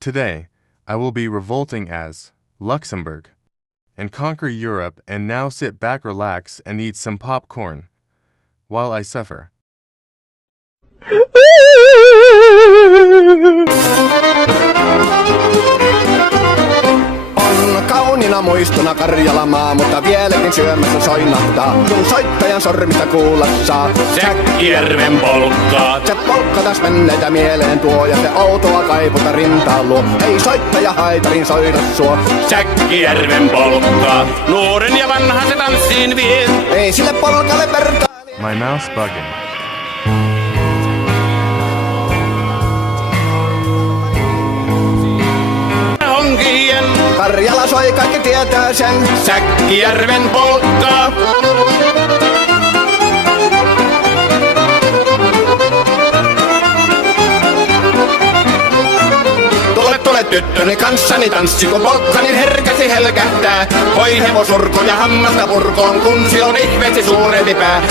Today, I will be revolting as Luxembourg and conquer Europe and now sit back, relax, and eat some popcorn while I suffer. On kauniina muistona Karjalamaa, mutta vieläkin syömässä soinahtaa, kun soittajan sormista kuulla saa. Säkkijärven polkkaa. Se polkka taas menneitä mieleen tuo, ja se outoa kaiputa rintaan luo. Ei soittaja haitarin soida suo. Säkkijärven polkkaa. Nuoren ja vanhan se tanssiin vie. Ei sille polkalle vertaa. My mouse bugging. Honkien Karjala soi, kaikki tietää sen. Säkkijärven polkkaa. Tule tyttöni kanssani tanssi, kun polkka niin herkästi helkähtää. Hoi hevosurko ja hammasta purkoon, kun se on ihmeesti suurempi pää.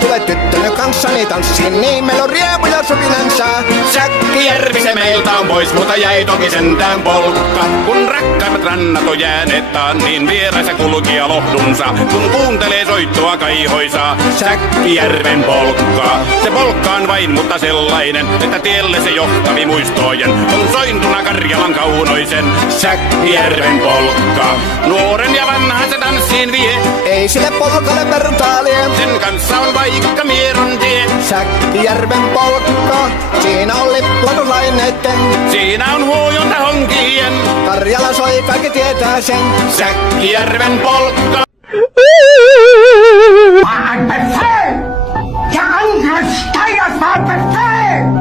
Tule tyttöni kanssani tanssiin, niin meillä on riemuja sopinansa. Säkkijärvi se meiltä on pois, mutta jäi toki sentään polkka. Kun rakkaimmat rannat on jääneet taan, niin vieraissa kulkija lohdunsa. Kun kuuntelee soittoa kaihoisaa, Säkkijärven polkkaa. Se polkka on vain, mutta sellainen, että tielle se johtavi muistojen. On sointuna Karjalan kaunoisen, Säkkijärven polkka. Nuoren ja vanhan se tanssiin vie. Ei sille polkalle vertaalie. Sen kanssa on vaikka mieron tie. Säkkijärven polkka, siinä on lipladuslaineitten. Siinä on huojonta honkien, Karjala soi, kaikki tietää sen. Säkkijärven polkka. War ein Befehl! Der Angriff Steyers war Befehl!